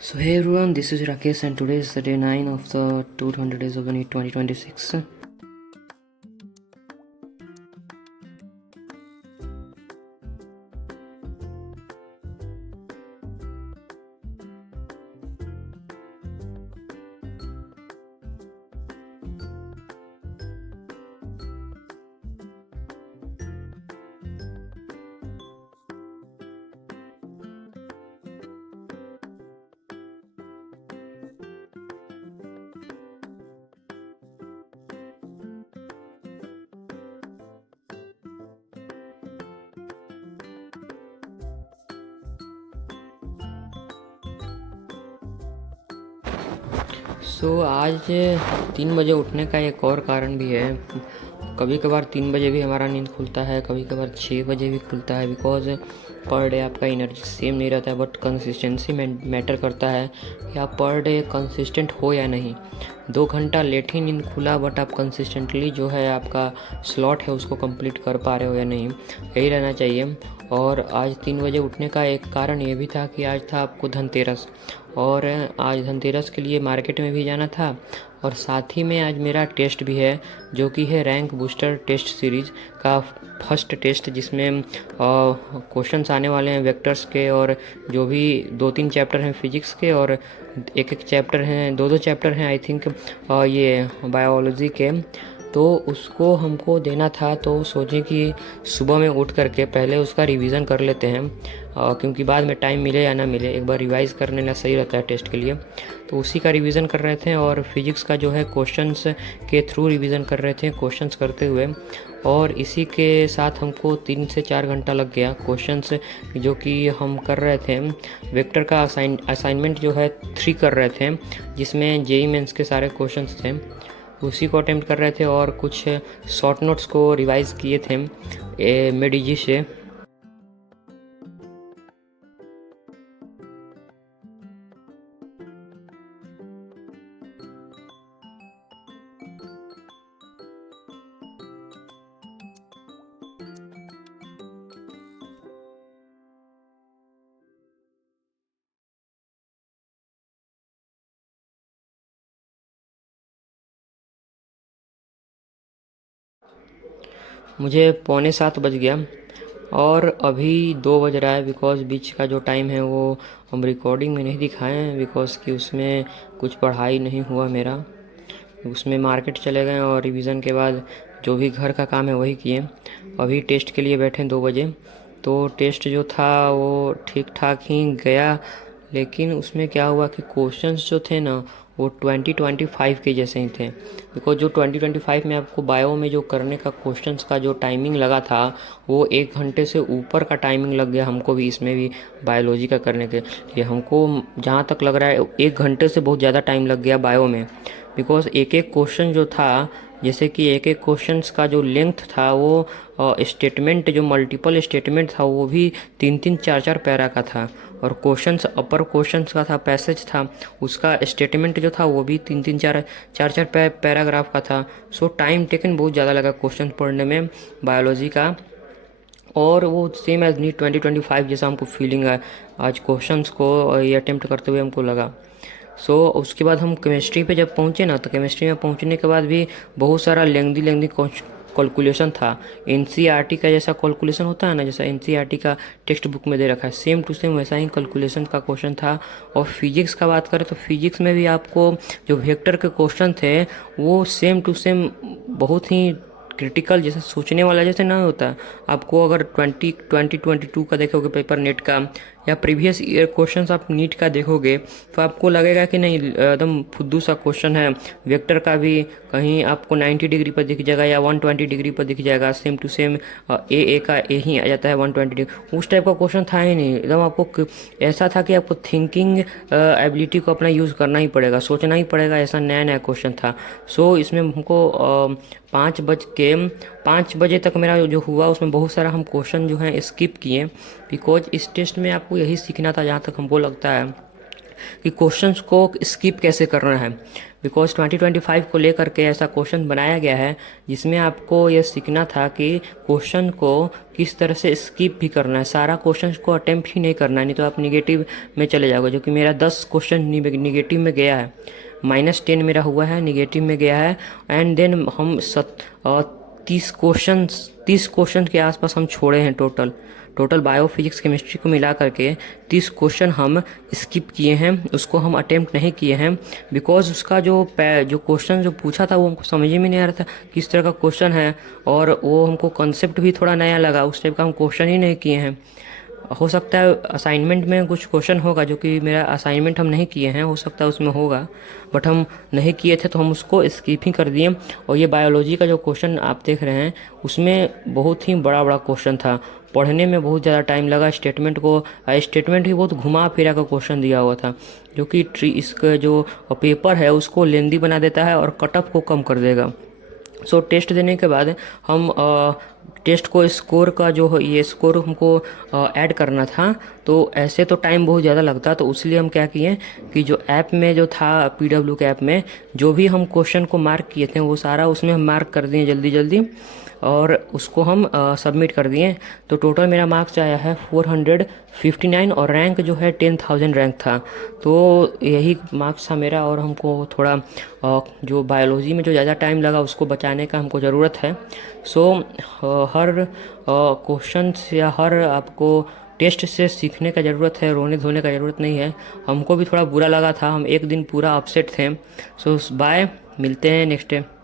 So hey everyone, this is Rakesh and today is the day 9 of the 200 days of the NEET 2026. आज 3 बजे उठने का एक और कारण भी है। कभी कभार 3 बजे भी हमारा नींद खुलता है, कभी कभार 6 बजे भी खुलता है। बिकॉज पर डे आपका एनर्जी सेम नहीं रहता है, बट कंसिस्टेंसी मैटर करता है कि आप पर डे कंसिस्टेंट हो या नहीं। 2 घंटा लेट ही नींद खुला बट आप कंसिस्टेंटली जो है आपका स्लॉट है उसको कंप्लीट कर पा रहे हो या नहीं, यही रहना चाहिए। और आज 3 बजे उठने का एक कारण ये भी था कि आज था आपको धनतेरस, और आज धनतेरस के लिए मार्केट में भी जाना था। और साथ ही में आज मेरा टेस्ट भी है जो कि है रैंक बूस्टर टेस्ट सीरीज़ का फर्स्ट टेस्ट, जिसमें क्वेश्चंस आने वाले हैं वेक्टर्स के, और जो भी 2-3 चैप्टर हैं फिजिक्स के, और एक चैप्टर हैं, 2-2 चैप्टर हैं आई थिंक ये बायोलॉजी के। तो उसको हमको देना था, तो सोचें कि सुबह में उठ करके पहले उसका रिवीजन कर लेते हैं, क्योंकि बाद में टाइम मिले या ना मिले एक बार रिवाइज़ कर लेना सही रहता है टेस्ट के लिए। तो उसी का रिवीजन कर रहे थे, और फिजिक्स का जो है क्वेश्चंस के थ्रू रिवीजन कर रहे थे क्वेश्चंस करते हुए। और इसी के साथ हमको 3 से 4 घंटा लग गया क्वेश्चंस जो कि हम कर रहे थे। वेक्टर का असाइनमेंट जो है 3 कर रहे थे, जिसमें जेईई मेंस के सारे क्वेश्चंस थे, उसी को अटेम्प्ट कर रहे थे। और कुछ शॉर्ट नोट्स को रिवाइज़ किए थे मेडिजी से। मुझे 6:45 बज गया और अभी 2 बज रहा है। बिकॉज़ बीच का जो टाइम है वो हम रिकॉर्डिंग में नहीं दिखाए हैं, बिकॉज़ कि उसमें कुछ पढ़ाई नहीं हुआ मेरा। उसमें मार्केट चले गए और रिवीज़न के बाद जो भी घर का काम है वही किए। अभी टेस्ट के लिए बैठे 2 बजे। तो टेस्ट जो था वो ठीक ठाक ही गया, लेकिन उसमें क्या हुआ कि क्वेश्चंस जो थे ना वो 2025 के जैसे ही थे। बिकॉज जो 2025 में आपको बायो में जो करने का क्वेश्चंस का जो टाइमिंग लगा था वो 1 घंटे से ऊपर का टाइमिंग लग गया हमको भी, इसमें भी बायोलॉजी का करने के लिए। हमको जहाँ तक लग रहा है 1 घंटे से बहुत ज़्यादा टाइम लग गया बायो में। बिकॉज एक एक क्वेश्चन जो था, जैसे कि एक एक क्वेश्चंस का जो लेंथ था वो स्टेटमेंट जो मल्टीपल स्टेटमेंट था वो भी 3-3 4-4 पैरा का था। और क्वेश्चंस अपर क्वेश्चंस का था, पैसेज था, उसका स्टेटमेंट जो था वो भी 3-3 4-4 पैराग्राफ का था। सो टाइम टेकन बहुत ज़्यादा लगा क्वेश्चन पढ़ने में बायोलॉजी का। और वो सेम एज नीट 2025 जैसा हमको फीलिंग है आज क्वेश्चंस को ये अटेम्प्ट करते हुए हमको लगा। उसके बाद हम केमिस्ट्री पे जब पहुँचे ना, तो केमिस्ट्री में पहुँचने के बाद भी बहुत सारा लेंदी कैलकुलेशन था। एनसीईआरटी का जैसा कैलकुलेशन होता है ना, जैसा एनसीईआरटी का टेक्स्ट बुक में दे रखा है, सेम टू सेम वैसा ही कैलकुलेशन का क्वेश्चन था। और फिजिक्स का बात करें तो फिजिक्स में भी आपको जो वेक्टर के क्वेश्चन थे वो सेम टू सेम बहुत ही क्रिटिकल, जैसे सोचने वाला जैसे ना होता। आपको अगर 2022 का देखोगे पेपर नेट का, या प्रीवियस ईयर क्वेश्चंस आप नीट का देखोगे, तो आपको लगेगा कि नहीं एकदम फुद्दू सा क्वेश्चन है। वेक्टर का भी कहीं आपको 90 डिग्री पर दिख जाएगा या 120 डिग्री पर दिख जाएगा, सेम टू सेम ए का ए ही आ जाता है 120 डिग्री। उस टाइप का क्वेश्चन था ही नहीं, एकदम आपको ऐसा था कि आपको थिंकिंग एबिलिटी को अपना यूज़ करना ही पड़ेगा, सोचना ही पड़ेगा, ऐसा नया नया क्वेश्चन था। इसमें हमको 5 बजे तक मेरा जो हुआ उसमें बहुत सारा हम क्वेश्चन जो हैं स्किप किए। बिकॉज इस टेस्ट में आपको यही सीखना था, जहाँ तक हमको लगता है कि क्वेश्चंस को स्किप कैसे करना है। बिकॉज 2025 को लेकर के ऐसा क्वेश्चन बनाया गया है जिसमें आपको यह सीखना था कि क्वेश्चन को किस तरह से स्किप भी करना है, सारा क्वेश्चन को अटेम्प्ट ही नहीं करना है, नहीं तो आप निगेटिव में चले जाओगे। जो कि मेरा 10 क्वेश्चन निगेटिव में गया है, -10 मेरा हुआ है, निगेटिव में गया है। एंड देन हम 30 क्वेश्चन के आसपास हम छोड़े हैं। टोटल बायो फिजिक्स केमिस्ट्री को मिला करके 30 क्वेश्चन हम स्किप किए हैं, उसको हम अटेम्प्ट नहीं किए हैं। बिकॉज उसका जो क्वेश्चन जो पूछा था वो हमको समझ में नहीं आ रहा था किस तरह का क्वेश्चन है, और वो हमको कॉन्सेप्ट भी थोड़ा नया लगा, उस टाइप का हम क्वेश्चन ही नहीं किए हैं। हो सकता है असाइनमेंट में कुछ क्वेश्चन होगा, जो कि मेरा असाइनमेंट हम नहीं किए हैं, हो सकता है उसमें होगा, बट हम नहीं किए थे तो हम उसको स्किप ही कर दिए। और ये बायोलॉजी का जो क्वेश्चन आप देख रहे हैं उसमें बहुत ही बड़ा क्वेश्चन था, पढ़ने में बहुत ज़्यादा टाइम लगा। स्टेटमेंट भी बहुत घुमा फिरा का क्वेश्चन दिया हुआ था, जो कि इसका जो पेपर है उसको लेंदी बना देता है और कटअप को कम कर देगा। सो टेस्ट देने के बाद हम टेस्ट को स्कोर का जो है ये स्कोर हमको ऐड करना था, तो ऐसे तो टाइम बहुत ज़्यादा लगता, तो इसलिए हम क्या किए कि जो ऐप में जो था PW के ऐप में जो भी हम क्वेश्चन को मार्क किए थे वो सारा उसमें हम मार्क कर दिए जल्दी और उसको हम सबमिट कर दिए। तो टोटल मेरा मार्क्स आया है 459 और रैंक जो है 10,000 रैंक था। तो यही मार्क्स था मेरा, और हमको थोड़ा जो बायोलॉजी में जो ज़्यादा टाइम लगा उसको बचाने का हमको ज़रूरत है। सो हर क्वेश्चन या हर आपको टेस्ट से सीखने का ज़रूरत है, रोने धोने का ज़रूरत नहीं है। हमको भी थोड़ा बुरा लगा था, हम एक दिन पूरा अपसेट थे। सो बाय, मिलते हैं नेक्स्ट डे।